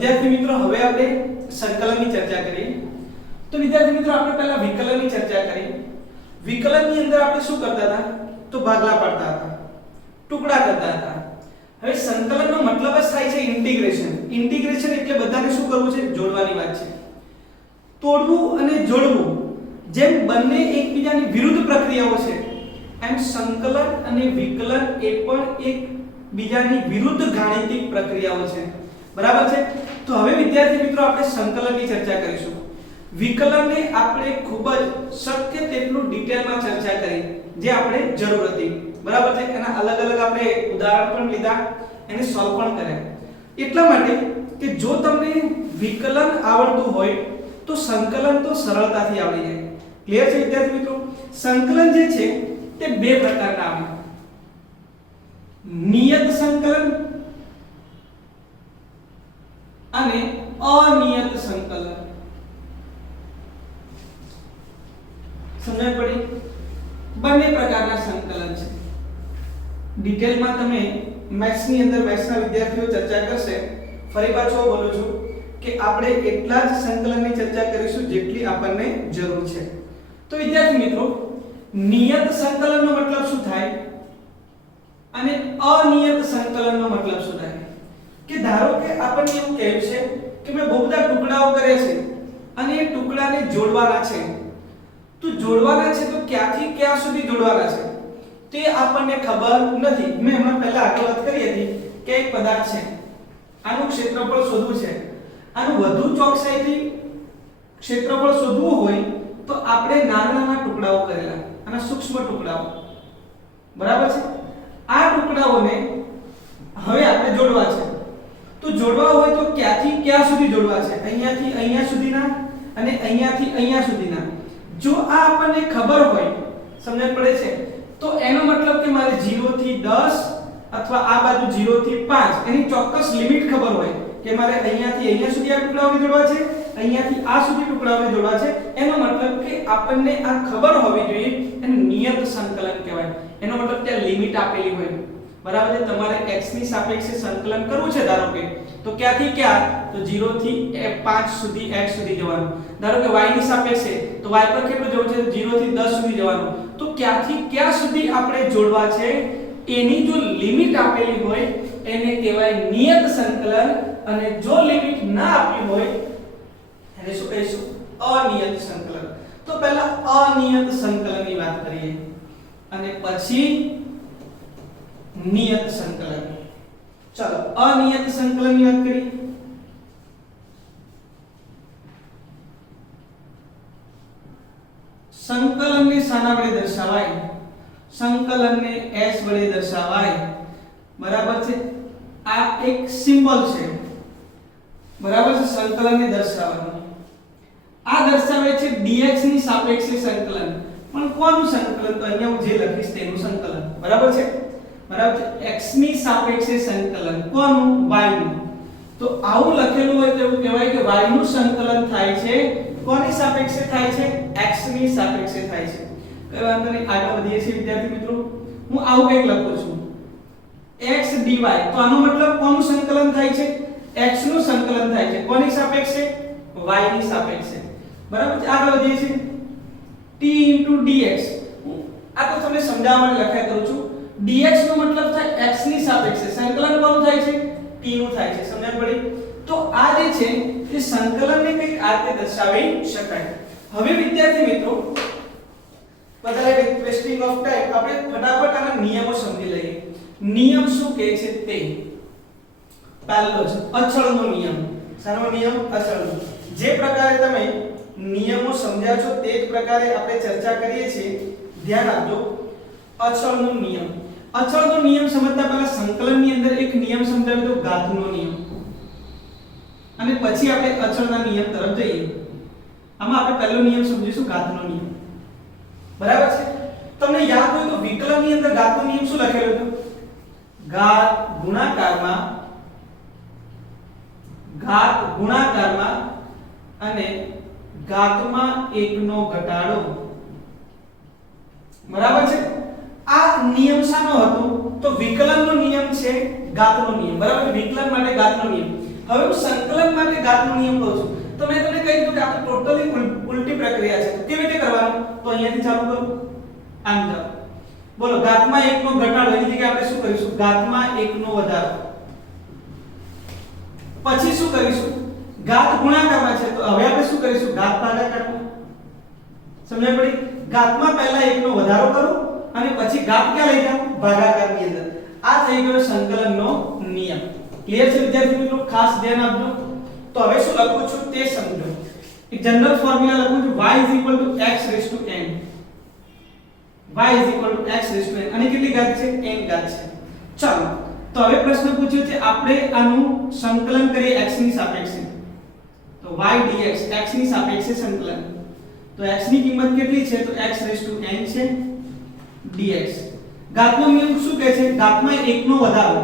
વિદ્યાર્થી મિત્રો હવે આપણે સંકલનની ચર્ચા કરીએ। તો વિદ્યાર્થી મિત્રો આપણે પહેલા વિકલનની ચર્ચા કરી। વિકલનની અંદર આપણે શું કરતા હતા? તો ભાગલા પાડતા હતા, ટુકડા કરતા હતા। હવે સંકલનનો મતલબ જ થાય છે ઇન્ટિગ્રેશન। ઇન્ટિગ્રેશન એટલે બધાને શું કરવું છે? જોડવાની વાત છે। તોડવું અને જોડવું જેમ બંને એકબીજાની વિરુદ્ધ પ્રક્રિયાઓ છે, એમ સંકલન અને વિકલન એ પણ એકબીજાની વિરુદ્ધ ગાણિતિક પ્રક્રિયાઓ છે। બરાબર છે? તો હવે વિદ્યાર્થી મિત્રો આપણે સંકલનની ચર્ચા કરીશું। વિકલનને આપણે ખૂબ જ શક્ય તેટલું ડિટેલમાં ચર્ચા કરી, જે આપણે જરૂર હતી। બરાબર છે? એના અલગ અલગ આપણે ઉદાહરણ પણ લીધા, એને સોલ્વ પણ કર્યા। એટલા માટે કે જો તમને વિકલન આવડતું હોય તો સંકલન તો સરળતાથી આવડી જાય। ક્લિયર છે વિદ્યાર્થી મિત્રો? સંકલન જે છે તે બે પ્રકારના આવે, નિયત સંકલન અને અનિયત સંકલન। સમજ પડી? બંને પ્રકારના સંકલન છે। ડિટેલમાં તમે મેથ્સની અંદર મેથ્સના વિદ્યાર્થીઓ ચર્ચા કરશે। ફરી પાછો બોલું છું કે આપણે એટલા જ સંકલનની ચર્ચા કરીશું જેટલી આપણને જરૂર છે। તો વિદ્યાર્થી મિત્રો, નિયત સંકલનનો મતલબ શું થાય અને અનિયત સંકલનનો મતલબ શું થાય? કે ધારો કે આપણને એવું કહ્યું છે કે મેં બહુ બધા ટુકડાઓ કર્યા છે અને એ ટુકડાને જોડવાના છે। તો જોડવાના છે તો ક્યાંથી ક્યાં સુધી જોડવાના છે તે આપણને ખબર નથી। મેં હમણાં પહેલા આગળ વાત કરી હતી કે એક પદાર્થ છે, આનું ક્ષેત્રફળ શોધવું છે, આનું વધુ ચોકસાઈથી ક્ષેત્રફળ શોધવું હોય તો આપણે નાના નાના ટુકડાઓ કરેલા, આના સૂક્ષ્મ ટુકડાઓ। બરાબર છે? આ ટુકડાઓને હવે આપણે જોડવા છે। તો જોડવા હોય તો ક્યાંથી ક્યાં સુધી જોડવા છે? અહીંયાથી અહીંયા સુધીના અને અહીંયાથી અહીંયા સુધીના। જો આ આપણને ખબર હોય, સમજણ પડે છે, તો એનો મતલબ કે મારે 0 થી 10 અથવા આ બાજુ 0 થી 5 એની ચોક્કસ લિમિટ ખબર હોય કે મારે અહીંયાથી અહીંયા સુધી આ ટુકડાઓને જોડવા છે, અહીંયાથી આ સુધી ટુકડાઓને જોડવા છે, એનો મતલબ કે આપણને આ ખબર હોવી જોઈએ, એને નિયત સંકલન કહેવાય। એનો મતલબ ત્યાં લિમિટ આપેલી હોય। બરાબર છે? તમારે x ની સાપેક્ષે સંકલન કરવું છે ધારો કે, તો ક્યાંથી ક્યાં? તો 0 થી 5 સુધી x સુધી જવાનું। ધારો કે y ની સાપેક્ષે તો y પર કેટલું જવું છે? 0 થી 10 સુધી જવાનું। તો ક્યાંથી ક્યાં સુધી આપણે જોડવા છે એની જો લિમિટ આપેલી હોય એને કહેવાય નિયત સંકલન, અને જો લિમિટ ના આપી હોય એને શું કહીશું? અનિયત સંકલન। તો પહેલા અનિયત સંકલનની વાત કરીએ અને પછી નિયત સંકલન। ચલો અનિયત સંકલનની વાત કરીએ। સંકલનને શાના વડે દર્શાવાય? સંકલનને s વડે દર્શાવાય। બરાબર છે? આ એક સિમ્બોલ છે। બરાબર છે? સંકલનને દર્શાવવાનું આ દર્શાવે છે dx ની સાપેક્ષે સંકલન। પણ કોનું સંકલન? તો અહીંયા હું જે લખીશ તેનું સંકલન। બરાબર છે? બરાબર છે? x ની સાપેક્ષે સંકલન કોનું? y નું। તો આવું લખેલું હોય તો એવું કહેવાય કે y નું સંકલન થાય છે કોની સાપેક્ષે થાય છે? x ની સાપેક્ષે થાય છે। કઈ વાંધો નહીં, આગળ વધીએ છીએ વિદ્યાર્થી મિત્રો। હું આવું કંઈક લખું છું x dy, તો આનો મતલબ કોનું સંકલન થાય છે? x નું સંકલન થાય છે કોની સાપેક્ષે? y ની સાપેક્ષે। બરાબર છે? આગળ વધીએ છીએ t dx। આ તો તમને સમજાવવા માટે લખ્યા કરું છું। dx નો મતલબ થાય x ની સાપેક્ષે, સંકલન કોનું થાય છે? t નું થાય છે। સમજણ પડી? તો આ જે છે એ સંકલનને કંઈક આ રીતે દર્શાવી શકાય। હવે વિદ્યાર્થી મિત્રો, વધારે વેસ્ટિંગ ઓફ ટાઈમ, આપણે ફટાફટ આના નિયમો સમજી લઈએ। નિયમ શું કહે છે તે પહેલો જ અચળનો નિયમ। શાનો નિયમ? અચળનો। જે પ્રકારે તમે નિયમો સમજ્યા છો તે જ પ્રકારે આપણે ચર્ચા કરીએ છીએ। ધ્યાન આપજો, અચળનો નિયમ। અચળનો નિયમ સમજતા પહેલા સંકલનની અંદર એક નિયમ સમજાવી દો, ઘાતનો નિયમ, અને પછી આપણે અચળના નિયમ તરફ જઈએ। આમાં આપણે પહેલો નિયમ સમજીશું, ઘાતનો નિયમ। બરાબર છે? તમને યાદ હોય તો વિકલનની અંદર ઘાતનો નિયમ શું લખેલો હતો? ઘાત ગુણાકારમાં અને ઘાતમાં 1 નો ઘટાડો। બરાબર છે? આ નિયમ શાનો હતો? તો વિકલનનો નિયમ છે ઘાતનો નિયમ। બરાબર? વિકલન માટે ઘાતનો નિયમ। હવે હું સંકલન માટે ઘાતનો નિયમ કહું છું તો મેં તમને કહી દીધું કે આ તો ટોટલી ઉલટી પ્રક્રિયા છે. તો કેવી રીતે કરવાનું? તો અહીંયાથી ચાલુ કરું, આમ જાઓ. બોલો, ઘાતમાં 1 નો ઘટાડો એની જગ્યાએ આપણે શું કરીશું? ઘાતમાં 1 નો વધારો. પછી શું કરીશું? ઘાત ગુણાકારમાં છે તો હવે આપણે શું કરીશું? ઘાત ભાગાકારમાં. સમજ પડી? ઘાતમાં પહેલા 1 નો વધારો કરો અને પછી ઘાત ક્યાં લઈ જાઓ? ભાગાકારની અંદર. આ થઈ ગયો સંકલનનો નિયમ. ક્લિયર છે વિદ્યાર્થી મિત્રો? ખાસ ધ્યાન આપજો. તો હવે શું લખું છું તે સમજો. એક જનરલ ફોર્મ્યુલા લખું છું y x raised to n. y x raised to n અને કેટલી ઘાત છે? n ઘાત છે. ચાલો, તો હવે પ્રશ્ન પૂછ્યો છે આપણે આનું સંકલન કરીએ x ની સાપેક્ષે. તો y dx x ની સાપેક્ષે સંકલન. તો x ની કિંમત કેટલી છે? તો x raised to n છે dx. ઘાતનો નિયમ શું કહે છે? ઘાતમાં 1 નો વધારો.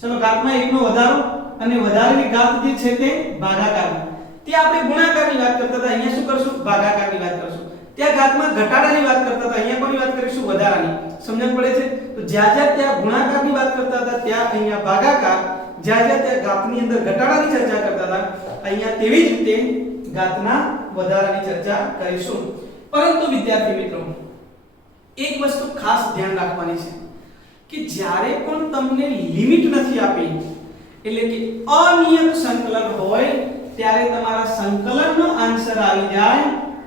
ચલો, ઘાતમાં 1 નો વધારો અને વધારેલી ઘાત જે છે તે ભાગાકારની. ત્યાં આપણે ગુણાકારની વાત કરતા હતા, અહીંયા શું કરશું? ભાગાકારની વાત કરશું. ત્યાં ઘાતમાં ઘટાડાની વાત કરતા હતા, અહીંયા કોની વાત કરીશું? વધારાની. સમજણ પડે છે? તો જ્યાં ત્યાં ગુણાકારની વાત કરતા હતા ત્યાં અહીંયા ભાગાકાર, જ્યાં ત્યાં ઘાતની અંદર ઘટાડાની ચર્ચા કરતા હતા અહીંયા તેવી જ રીતે ઘાતના વધારાની ચર્ચા કરીશું. પરંતુ વિદ્યાર્થી મિત્રો, એક વસ્તુ ખાસ ધ્યાન રાખવાની છે કે જ્યારે પણ તમને લિમિટ નથી આપી, એટલે કે અનિયત સંકલન હોય ત્યારે તમારા સંકલનનો આન્સર આવી જાય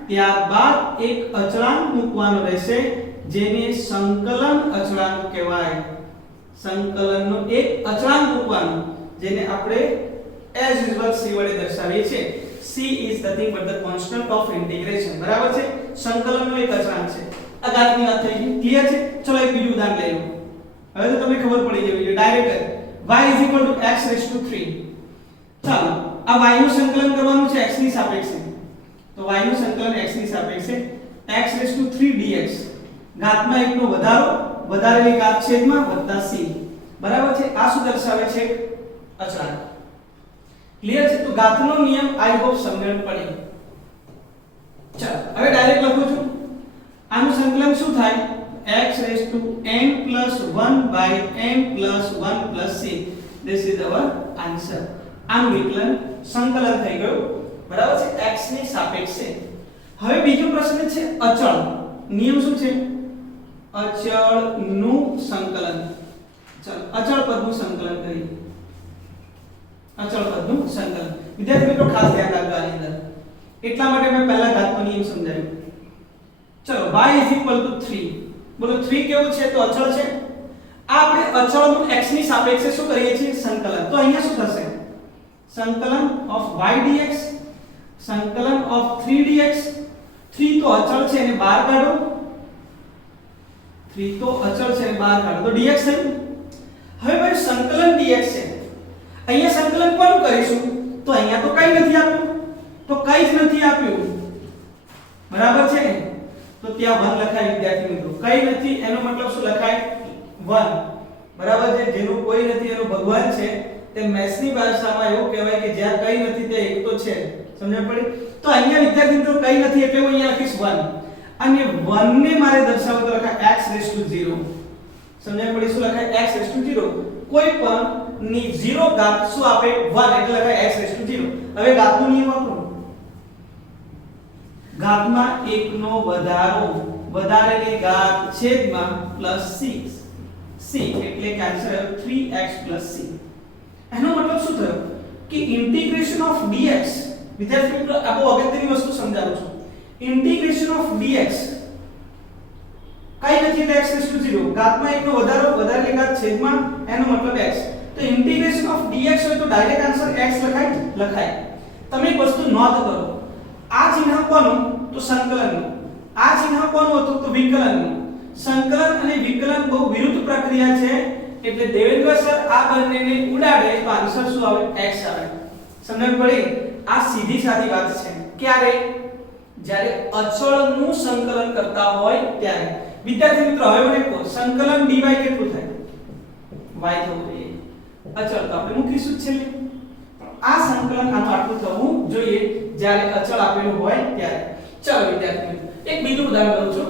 ત્યારબાદ એક અચળાંક મૂકવાનો રહેશે જેને સંકલન અચળાંક કહેવાય. સંકલનનો એક અચળાંક મૂકવાનો જેને આપણે as usual c વડે દર્શાવીએ છીએ. c is nothing but the constant of integration. બરાબર છે? સંકલનનો એક અચળાંક છે. આ ઘાતની વાત થઈ ગઈ. ક્લિયર છે? ચલો એક બીજું ઉદાહરણ લઈ લો. હવે તો તમને ખબર પડી જવી direct y x raised to 3. ચાલો, આ y નું સંકલન કરવાનું છે x ની સાપેક્ષે. તો y નું સંકલન x ની સાપેક્ષે x raised to 3 dx. ઘાતમાં 1 નો વધારો, વધારેલી ઘાત છેદમાં વત્તા c. બરાબર છે? આ શું દર્શાવે છે? અચળાંક. ક્લિયર છે? તો ઘાતનો નિયમ આઈ હોપ સમજણ પડી. ચાલો, હવે ડાયરેક્ટ લખું છું. આનું સંકલન શું થાય? x raised to n plus 1 by n plus 1 plus c. This is our answer. આનું વિકલન સંકલન થઈ ગયું. બરાબર છે? x ની સાપેક્ષે. હવે બીજો પ્રશ્ન છે અચળ. નિયમ શું છે? અચળનું સંકલન. ચાલો, અચળ પદનું સંકલન કરીએ. અચળ પદનું સંકલન. વિદ્યાર્થી મિત્રો ખાસ ધ્યાન રાખજો આની અંદર. એટલા માટે મેં પહેલા ઘાતનો નિયમ સમજાવ્યો. ચલો, y 3. બોલો 3 કેવું છે? તો અચળ છે. આ આપણે અચળનું x ની સાપેક્ષે શું કરીએ છીએ? સંકલન. તો અહીંયા શું થશે? સંકલન of y dx, સંકલન of 3 dx. 3 તો અચળ છે એને બહાર કાઢો. 3 તો અચળ છે એને બહાર કાઢો તો dx થયું. હવે ભાઈ સંકલન dx છે. અહીંયા સંકલન કોનું કરીશું? તો અહીંયા તો કંઈ નથી આપ્યું. તો કંઈ જ નથી આપ્યું. બરાબર છે? તો ત્યાં 1 લખાય વિદ્યાર્થી મિત્રો. કંઈ નથી એનો મતલબ શું લખાય? 1. બરાબર છે? જેનું કોઈ નથી એનો ભગવાન છે. તે મેથ્સની ભાષામાં એવું કહેવાય કે જ્યાં કંઈ નથી તે એક તો છે. સમજણ પડી? તો અહીંયા વિદ્યાર્થી મિત્રો કંઈ નથી એટલે હું અહીંયા લખીશ 1. અને 1 ને મારે દર્શાવવું તો લખાય x raised to 0. સમજણ પડી? શું લખાય? x raised to 0. કોઈ પણ ની 0 ઘાત શું આપે? 1 એટલે લખાય x raised to 0. હવે ઘાતનો નિયમ વાપરો. ઘાતમાં 1 નો વધારો, વધારેલી ઘાત છેદમાં પ્લસ c. c એટલે કે આન્સર આવ્યો 3x c. એનો મતલબ શું થયો? કે ઇન્ટિગ્રેશન ઓફ dx. વિદ્યાર્થી મિત્રો આ બહુ અગત્યની વસ્તુ સમજાવું છું. ઇન્ટિગ્રેશન ઓફ dx કઈ નથી એટલે x raised to 0. ઘાતમાં 1 નો વધારો, વધારેલી ઘાત છેદમાં એનો મતલબ x. તો ઇન્ટિગ્રેશન ઓફ dx હોય તો ડાયરેક્ટ આન્સર x લખાય. તમે એક વસ્તુ નોંધ કરો. આ ચિહ્ન કોનું? તો સંકલનનું. આ ચિહ્ન કોનું હતું? તો વિકલનનું. સંકલન અને વિકલન બહુ વિરુદ્ધ પ્રક્રિયા છે. એટલે દેવેન્દ્ર સર આ બંનેને ઉડાડે તો આન્સર શું આવે? x આવે. સમજણ પડી? આ સીધી સાદી વાત છે. ક્યારે? જ્યારે અચળનું સંકલન કરતા હોય ત્યારે. વિદ્યાર્થી મિત્રો હવે મને કહો સંકલન dy કેટલું થાય? y થવું જોઈએ. અચળ તો આપણે મૂકીશું જ છેલ્લે. આ સંકલન આનું આટલું થવું જોઈએ જ્યારે અચળ આપેલું હોય ત્યારે. ચાલો વિદ્યાર્થી મિત્રો એક બીજું ઉદાહરણ લઉં છું.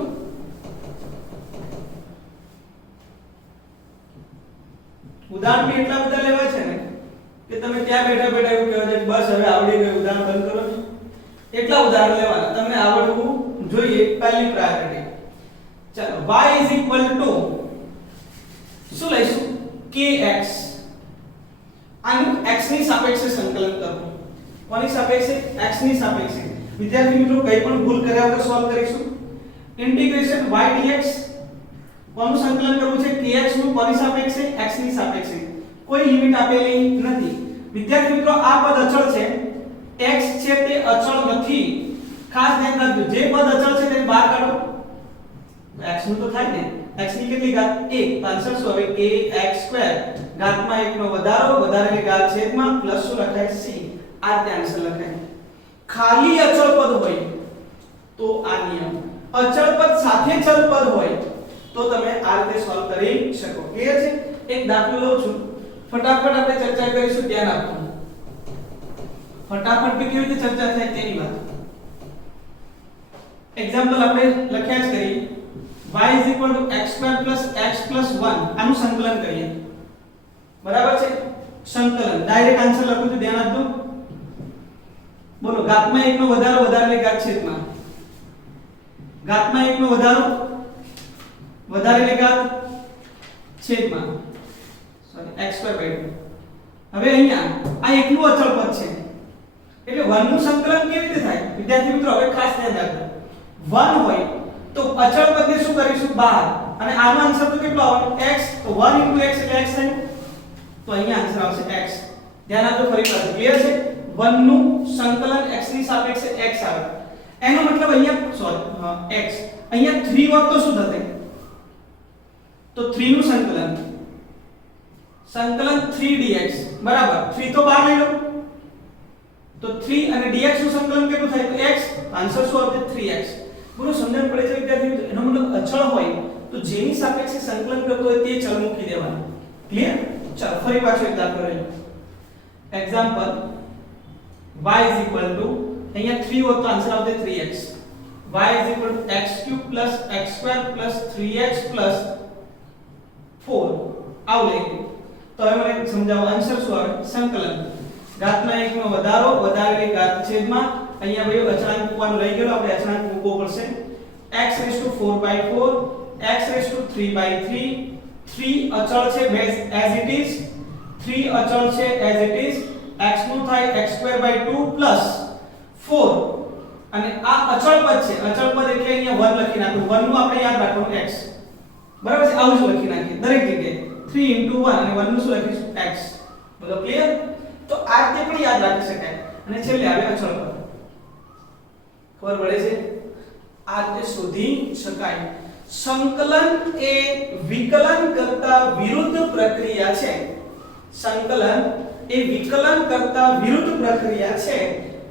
ઉદાહરણ બી એટલા બધા લેવા છે ને કે તમે ત્યાં બેઠા બેઠા એવું કહેવાય છે બસ હવે આવડી ગયું ઉદાહરણ બંધ કરો ને એટલા ઉદાહરણ લેવાના તમને આવડવું જોઈએ પહેલી પ્રાયોરિટી ચાલો y શું લઈશું kx આનું x ની સાપેક્ષે સંકલન કરવું કોની સાપેક્ષે x ની સાપેક્ષે વિદ્યાર્થી મિત્રો કંઈ પણ ભૂલ કર્યા વગર સોલ્વ કરીશું ઇન્ટિગ્રેશન y dx કોનું સંકલન કરવું છે kx નું કોની સાપેક્ષે x ની સાપેક્ષે કોઈ લિમિટ આપેલી નથી વિદ્યાર્થી મિત્રો આ પદ અચળ છે x છે તે અચળ નથી ખાસ ધ્યાન રાખજો જે પદ અચળ છે તેને બહાર કાઢો x નું તો થાય ને x ની કેટલી ઘાત 1 આન્સર શું હવે kx2 ઘાતમાં 1 નો વધારો વધારેલી ઘાત છેદમાં પ્લસ શું લખાય c આ તે આન્સર લખાય ખાલી અચળ પદ હોય તો આ નિયમ અચળ પદ સાથે ચલ પદ હોય તો તમે આ રીતે સોલ્વ કરી શકો ક્લિયર છે એક દાખલો લઉં છું ફટાફટ આપણે ચર્ચા કરીશું ધ્યાન આપો ફટાફટ કેવી રીતે ચર્ચા થાય તેની વાત એક્ઝામ્પલ આપણે લખ્યા જ કરી y x2 x 1 આનું સંકલન કરીએ બરાબર છે સંકલન ડાયરેક્ટ આન્સર લખું છું ધ્યાન આપજો બોલો ઘાતમાં 1 નો વધારો વધારેલી ઘાત છેદમાં ઘાતમાં 1 નો વધારો વધારેલી ઘાત છેદમાં સોરી x2/2 હવે અહીંયા આ એકલું અચળ પદ છે એટલે 1 નું સંકલન કેવી રીતે થાય વિદ્યાર્થી મિત્રો હવે ખાસ ધ્યાન રાખજો 1 હોય તો અચળ પદને શું કરીશું બહાર અને આનો આન્સર તો કેટલો આવે x તો 1 x એટલે x થાય તો અહીંયા આન્સર આવશે x ધ્યાન આપજો ફરી વાર ક્લિયર છે 1 નું સંકલન x ની સાપેક્ષે x આવે એનો મતલબ અહીંયા સોરી x અહીંયા 3 હોત તો શું થશે તો 3 નું સંકલન 3 dx બરાબર 3 તો બહાર લઈ લો તો 3 અને dx નું સંકલન કેટલું થાય તો x આન્સર શું આવશે 3x બોલો સમજણ પડે છે વિદ્યાર્થી મિત્રો એનો મતલબ અચળ હોય તો જેની સાપેક્ષે સંકલન કરતો હોય તે ચલ મૂકી દેવાનું ક્લિયર ચાલો ફરી પાછો એક દાખલો લઈએ એક્ઝામ્પલ y અહીંયા 3 હોત તો આન્સર આવશે 3x y x3 x2 3x 4 આવ લઈએ તો હવે મને સમજાવો આન્સર શું આવે સંકલન ઘાતમાં 1 નો વધારો વધારેલી ઘાત છેદમાં અહીંયા ભાઈ અચળાંક મૂકવાનું રહી ગયો આપણે અચળાંક મૂકવો પડશે x4/4 x3/3 3 અચળ છે as it is 3 અચળ છે as it is x નું થાય x2/2 4 અને આ અચળ પદ છે અચળ પદ એટલે અહીંયા 1 લખી નાખો 1 નું આપણે યાદ રાખવાનું x બરાબર છે આવું જ લખી નાખીએ દરેક જગ્યાએ 3 * 1 અને 1 નું શું લખીશું x બોલો ક્લિયર તો આ રીતે પણ યાદ રાખી શકાય અને છેલ્લે આવે અચળ પદ ખબર પડે છે આ રીતે શોધી શકાય સંકલન એ વિકલન કરતા વિરુદ્ધ પ્રક્રિયા છે સંકલન એ વિકલન કરતા વિરુદ્ધ પ્રક્રિયા છે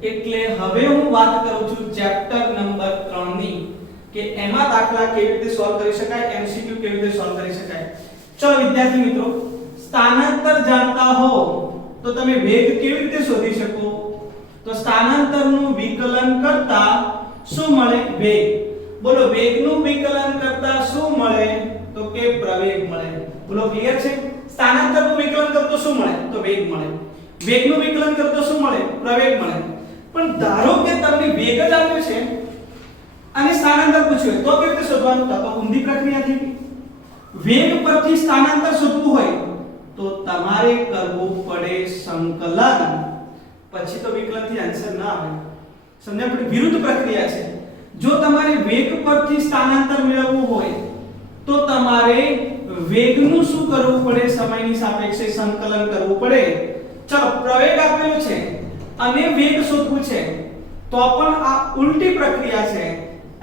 એટલે હવે હું વાત કરું છું ચેપ્ટર નંબર 3 ની કે એમાં દાખલા કેવી રીતે સોલ્વ કરી શકાય MCQ કેવી રીતે સોલ્વ કરી શકાય ચલો વિદ્યાર્થી મિત્રો સ્થાનાંતર જાણતા હો તો તમે વેગ કેવી રીતે શોધી શકો તો સ્થાનાંતરનું વિકલન કરતા શું મળે વેગ બોલો વેગનું વિકલન કરતા શું મળે તો કે પ્રવેગ મળે બોલો ક્લિયર છે સ્થાનાંતરનું વિકલન કરતો શું મળે તો વેગ મળે વેગનું વિકલન કરતો શું મળે પ્રવેગ મળે પણ ધારો કે તમને વેગ જ આપ્યો છે અને સ્થાનાંતર પૂછ્યું તો કેવી રીતે શોધવાનું તો ઊંધી પ્રક્રિયા થઈ વેગ પરથી સ્થાનાંતર શોધવું હોય તો તમારે કરવું પડે સંકલન પછી તો વિકલનથી આન્સર ના આવે સમજ્યા પડે વિરુદ્ધ પ્રક્રિયા છે જો તમારે વેગ પરથી સ્થાનાંતર મેળવવું હોય તો તમારે વેગનું શું કરવું પડે સમયની સાપેક્ષે સંકલન કરવું પડે ચલો પ્રવેગ આપેલો છે અને વેગ શોધવું છે તો પણ આ ઉલટી પ્રક્રિયા છે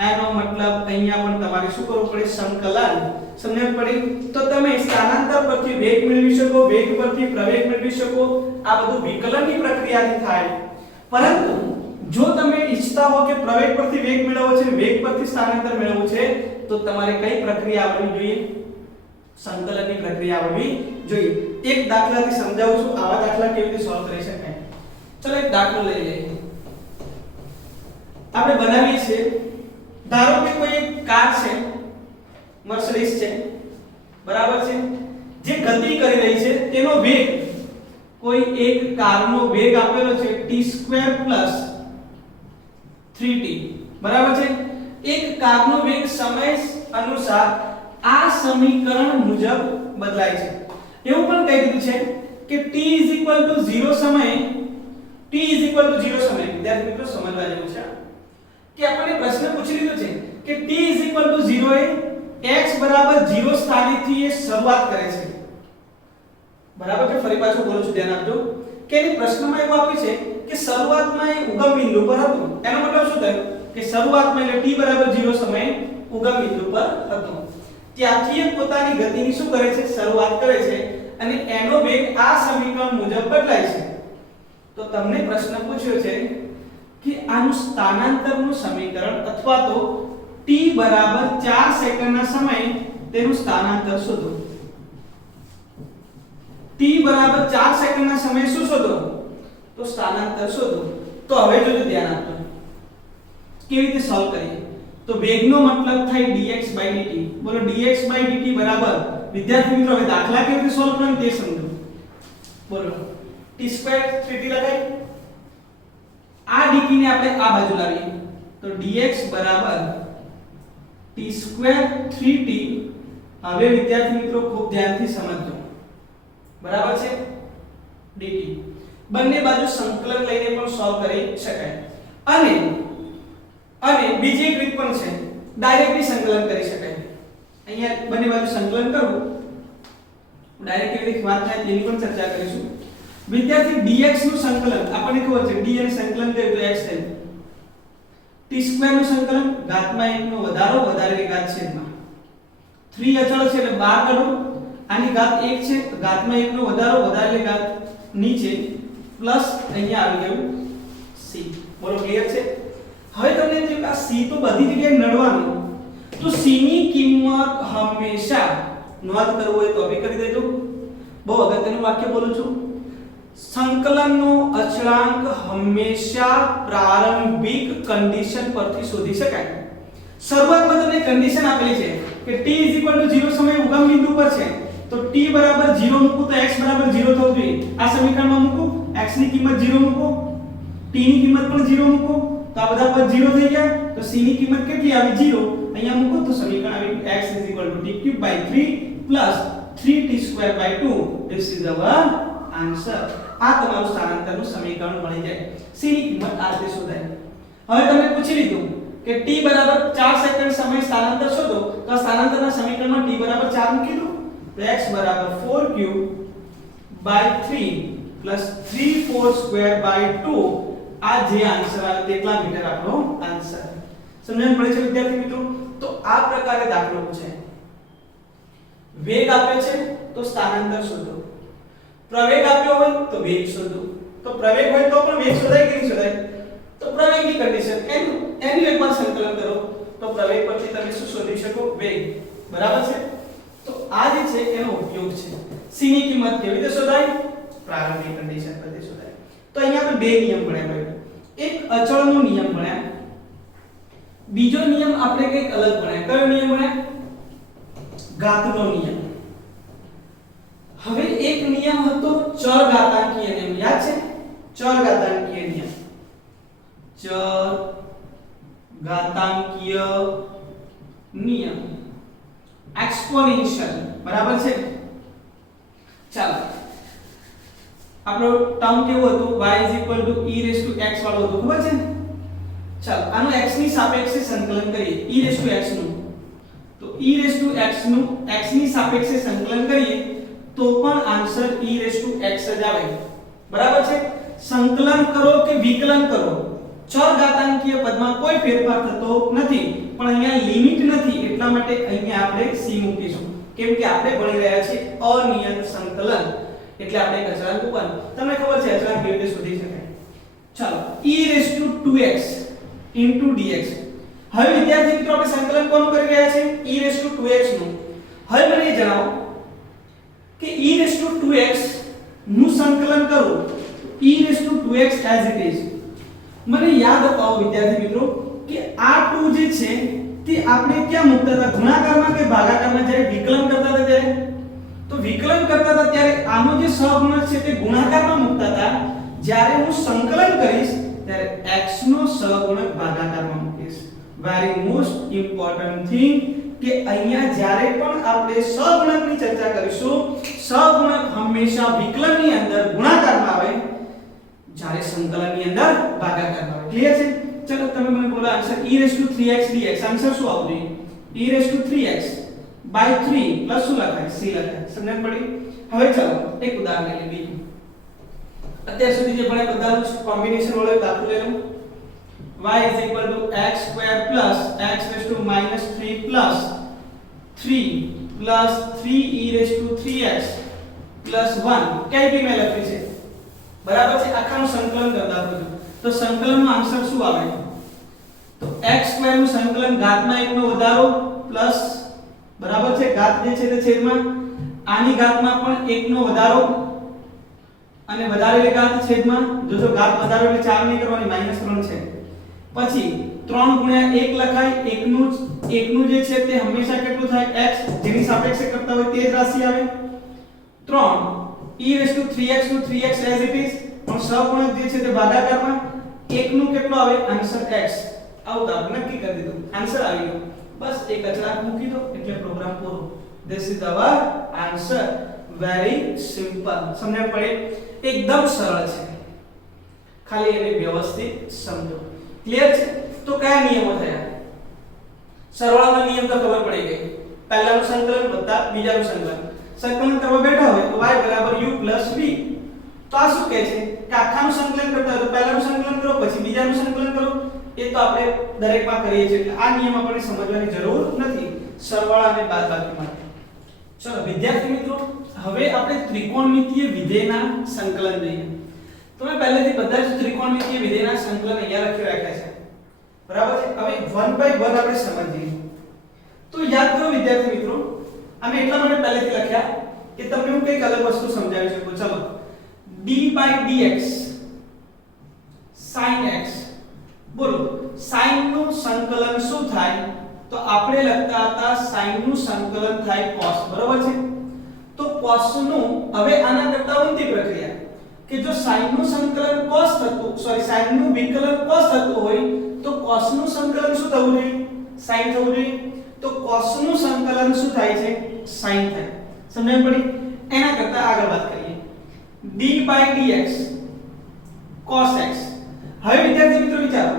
એનો મતલબ અહીંયા પણ તમારે શું કરવું પડે સંકલન સમજણ પડી તો તમે સ્થાનાંતર પરથી વેગ મેળવી શકો વેગ પરથી પ્રવેગ મેળવી શકો આ બધું વિકલનની પ્રક્રિયાથી થાય પરંતુ જો તમે ઈચ્છતા હો કે પ્રવેગ પરથી વેગ મેળવવો છે વેગ પરથી સ્થાનાંતર મેળવવું છે તો તમારે કઈ પ્રક્રિયા આવડવી જોઈએ સંકલનની પ્રક્રિયા આવડવી જોઈએ એક દાખલાથી સમજાવું છું આવા દાખલા કેવી રીતે સોલ્વ કરી શકાય ચલો એક દાખલો લઈ લઈએ આપણે બનાવીએ છીએ ધારો કે કોઈ એક કાર છે મર્સિડીઝ છે બરાબર છે જે ગતિ કરી રહી છે તેનો વેગ કોઈ એક કારનો વેગ આપેલો છે t² + 3t, બરાબર છે. એક કારનો વેગ સમય અનુસાર આ સમીકરણ મુજબ બદલાય છે. એવું પણ કહી દીધું છે કે t = 0 સમયે વિદ્યાર્થી મિત્રો સમજવા જેવું છે કે આપણને પ્રશ્ન પૂછી લીધો છે કે t = 0 એ x = 0 સ્થાનેથી એ શરૂઆત કરે છે, બરાબર છે. ફરી પાછું બોલું છું, ધ્યાન આપજો કે એની પ્રશ્નમાં એવું આપ્યું છે કે શરૂઆતમાં એ ઉગમ બિંદુ પર હતું. એનો મતલબ શું થયો કે શરૂઆતમાં એટલે t = 0 સમયે ઉગમ બિંદુ પર હતું. ત્યાંથી એ પોતાની ગતિની શું કરે છે, શરૂઆત કરે છે અને એનો વેગ આ સમીકરણ મુજબ બદલાય છે. તો તમને પ્રશ્ન પૂછ્યો છે કે આનું સ્થાનાંતરનું સમીકરણ અથવા તો t = 4 સેકન્ડના સમયે તેનું સ્થાનાંતર શોધો. t = 4 સેકન્ડના સમયે શું શોધો, તો સ્થાનાંતર શોધો. તો હવે જોજો, ધ્યાન આપજો કેવી રીતે સોલ્વ કરીએ. તો વેગનો મતલબ થાય dx/dt. બોલો dx/dt બરાબર, વિદ્યાર્થી મિત્રો હવે દાખલા કેવી રીતે સોલ્વ કરવાનું તે સમજો. બોલો t² 3t લગાય, આ dt ને આપણે આ બાજુ લાવીએ તો dx બરાબર t² 3t. હવે વિદ્યાર્થી મિત્રો ખૂબ ધ્યાનથી સમજજો, બરાબર છે. dt બંને બાજુ સંકલન લઈને પણ સોલ્વ કરી શકાય અને બીજી એક રીત પણ છે, ડાયરેક્ટલી સંકલન કરી શકાય. અહીંયા બંને બાજુ સંકલન કરવું, ડાયરેક્ટ કેવી રીતે વાત થાય તેની પણ ચર્ચા કરીશું. વિદ્યાર્થી dx નું સંકલન આપણને ખબર છે, d અને સંકલન કરીએ તો x થાય. t² નું સંકલન ઘાતમાં 1 નો વધારો વધારેલી ઘાત છેદમાં 3 અચળ છે એટલે 12 કાઢો, આની ઘાત 1 છે તો ઘાતમાં 1 નો વધારો વધારેલી ઘાત નીચે પ્લસ અહીંયા આવી ગયું c. બોલો ક્લિયર છે. હવે તમને એમ થયું કે આ c તો બધી જગ્યાએ નડવાનું, તો c ની કિંમત હંમેશા નોંધ કરવું હોય તો અભી કરી દેજો. બહુ અગત્યનું વાક્ય બોલું છું, સંકલનનો અચળાંક હંમેશા પ્રારંભિક કન્ડિશન પરથી શોધી શકાય. શરૂઆતમાં તમને કન્ડિશન આપેલી છે કે t = 0 સમયે ઉગમ બિંદુ પર છે, તો t = 0 મૂકો તો x = 0 થવું જોઈએ. આ સમીકરણમાં મૂકો, x ની કિંમત 0 મૂકો, t ની કિંમત પણ 0 મૂકો, તો આ બધા પદ 0 થઈ ગયા. તો c ની કિંમત કેટલી આવી, 0. અહીંયા મૂકો તો સમીકરણ આવી x = t³ + 3t²/2. This is our answer. આ તમારું સ્થાનાંતરનું સમીકરણ મળી જાય. c ની કિંમત આ રીતે શોધાય. હવે તમને પૂછી લીધું કે t = 4 સેકન્ડ સમય સ્થાનાંતર શોધો, તો આ સ્થાનાંતરના સમીકરણમાં t = 4 મૂકી દો તો x = 4³/3 + 3/4² આ જે આન્સર આવે તેટલા મીટર આપણો આન્સર. સમજણ પડે છે વિદ્યાર્થી મિત્રો. તો આ પ્રકારે દાખલો છે. વેગ આપ્યો છે તો સ્થાનાંતર શોધો, પ્રવેગ આપ્યો હોય તો વેગ શોધો. તો પ્રવેગ હોય તો પણ વેગ શોધાય કે નહીં શોધાય, તો પ્રવેગની કન્ડિશન એનું એકવાર સંકલન કરો તો પ્રવેગ પરથી તમે શું શોધી શકો, વેગ. બરાબર છે. તો આ જે છે એનો ઉપયોગ છે. c ની કિંમત કેવી રીતે શોધાય, પ્રારંભિક કન્ડિશન પરથી શોધાય. તો અહીંયા આપણે બે નિયમ ભણ્યા ભાઈ. એક અચળનો નિયમ ભણ્યા, બીજો નિયમ આપણે કંઈક અલગ ભણ્યા. કયો નિયમ ભણ્યા, ઘાતનો નિયમ. હવે એક નિયમ હતો ચર ઘાતાંકીય નિયમ, યાદ છે, ચર ઘાતાંકીય નિયમ. ચર ઘાતાંકીય નિયમ એક્સપોનેન્શિયલ, બરાબર છે. ચાલો આપણો ટર્મ કેવો હતો, y = e⁻x વાળો હતો, ખબર છે ને. ચાલો આનું x ની સાપેક્ષે સંકલન કરીએ, e⁻x નું. તો e⁻x નું x ની સાપેક્ષે સંકલન કરીએ તો પણ આન્સર e⁻x જ આવે. બરાબર છે. સંકલન કરો કે વિકલન કરો, ચર ઘાતાંકીય પદમાં કોઈ ફેરફાર થતો નથી, પણ અહીંયા લિમિટ નથી એટલા માટે અહીંયા આપણે c મૂકીશું, કેમ કે આપણે ભણી રહ્યા છીએ અનિયત સંકલન, એટલે આપણે એક અચળાંક મૂકવાનું. તમને ખબર છે અચળાંક કેવી રીતે શોધી શકાય. ચાલો e⁻2x dx. હવે વિદ્યાર્થી મિત્રો આપણે સંકલન કોનું કરી રહ્યા છે, e⁻2x નું. હવે મને એ જણાવો કે e⁻2x નું સંકલન કરું, e⁻2x as it is. મને યાદ અપાવો વિદ્યાર્થી મિત્રો કે આ 2 જે છે તે આપણે ક્યાં મૂકતા હતા, ગુણાકારમાં કે ભાગાકારમાં? જ્યારે વિકલન કરતા હતા ત્યારે, તો વિકલન કરતા હતા ત્યારે આનો જે જે સહગુણક છે તે ગુણાકારમાં મૂકતા હતા, જ્યારે હું સંકલન કરીશ ત્યારે x નો સહગુણક ભાગાકારમાં મૂકીશ. વેરી મોસ્ટ ઇમ્પોર્ટન્ટ થિંગ કે અહીંયા જ્યારે પણ આપણે સહગુણકની ચર્ચા કરીશું, સહગુણક હંમેશા વિકલનની અંદર ગુણાકારમાં આવે, જ્યારે સંકલનની અંદર ભાગાકારમાં આવે. ક્લિયર છે? ચલો તમે મને બોલો આન્સર e3x dx. આન્સર શું આવશે? e3x by 3 પ્લસ શું લખાય? c લખાય. સમજણ પડી? હવે ચાલો એક ઉદાહરણ લઈએ બીજું. અત્યાર સુધી જે ભણે બધાનું કોમ્બિનેશન વાળો દાખલો લઈ લઉં. y is equal to x square plus x raised to minus 3 plus 3 e raised to 3x plus 1 કઈ બી મેં લખ્યું છે, બરાબર છે? આખાનું સંકલન કરતા બધું તો સંકલનનો આન્સર શું આવે? તો x સ્ક્વેર નું સંકલન ઘાતમાં 1 નો વધારો પ્લસ, બરાબર છે, ઘાત જે છે તે છેદમાં, આની ઘાતમાં પણ 1 નો વધારો અને વધારેલી ઘાત છેદમાં. જો ઘાત વધારો એટલે 4 નહીં કરવાની, -3 છે. પછી 3 ગુણ્યા 1 લખાય, 1 નું જે છે તે હંમેશા કેટલું થાય? x, જેની સાપેક્ષે કરતા હોય તે જ રાશિ આવે. 3 e3x નું 3x as it is, પણ સહગુણક જે છે તે ભાગાકારમાં, 1 નું કેટલું આવે? Answer x. આવું તો આપણે નક્કી કરી દીધું, આન્સર આવી ગયો. બસ એક અચળાંક મૂકી દો એટલે પ્રોગ્રામ પૂરો. This is our answer. Very simple. સમજણ પડે? એકદમ સરળ છે, ખાલી એને વ્યવસ્થિત સમજો. ક્લિયર છે? તો કયા નિયમો થયા? સરવાળાનો નિયમ તો ખબર પડી ગઈ. પહેલાનું સંકલન વત્તા બીજાનું સંકલન. સંકલન કરવા બેઠા હોય તો y u v. તો આ શું કહે છે કે આખાનું સંકલન કરતા હોય તો પહેલાનું સંકલન કરો પછી બીજાનું સંકલન કરો. એ તો આપણે દરેકમાં કરીએ છીએ એટલે આ નિયમ આપણે સમજવાની જરૂર નથી સરવાળા અને બાદબાકી માટે. ચલો વિદ્યાર્થી મિત્રો, હવે આપણે ત્રિકોણમિતીય વિધેયના સંકલન જોઈએ. તમે પહેલેથી બધા જ ત્રિકોણમિતીય વિધેયના સંકલન અહીંયા લખી રાખ્યા છે, બરાબર છે? હવે 1 by 1 આપણે સમજીએ. તો યાદ કરો વિદ્યાર્થી મિત્રો, અમે એટલા માટે પહેલેથી લખ્યા કે તમને હું કંઈક અલગ વસ્તુ સમજાવી શકું. ચલો d by dx sin x. બોલો sin નું સંકલન શું થાય? તો આપણે લખતા હતા sin નું સંકલન થાય cos, બરાબર છે? તો cos નું હવે આના કરતા ઊંધી પ્રક્રિયા કે જો sin નું સંકલન cos થતું, sin નું વિકલન cos થતું હોય તો cos નું સંકલન શું થવું જોઈએ? sin થવું જોઈએ. તો cos નું સંકલન શું થાય છે? sin થાય. સમજણ પડી? એના કરતા આગળ વાત કરીએ. d by dx cos x. હવે વિદ્યાર્થી મિત્રો વિચારો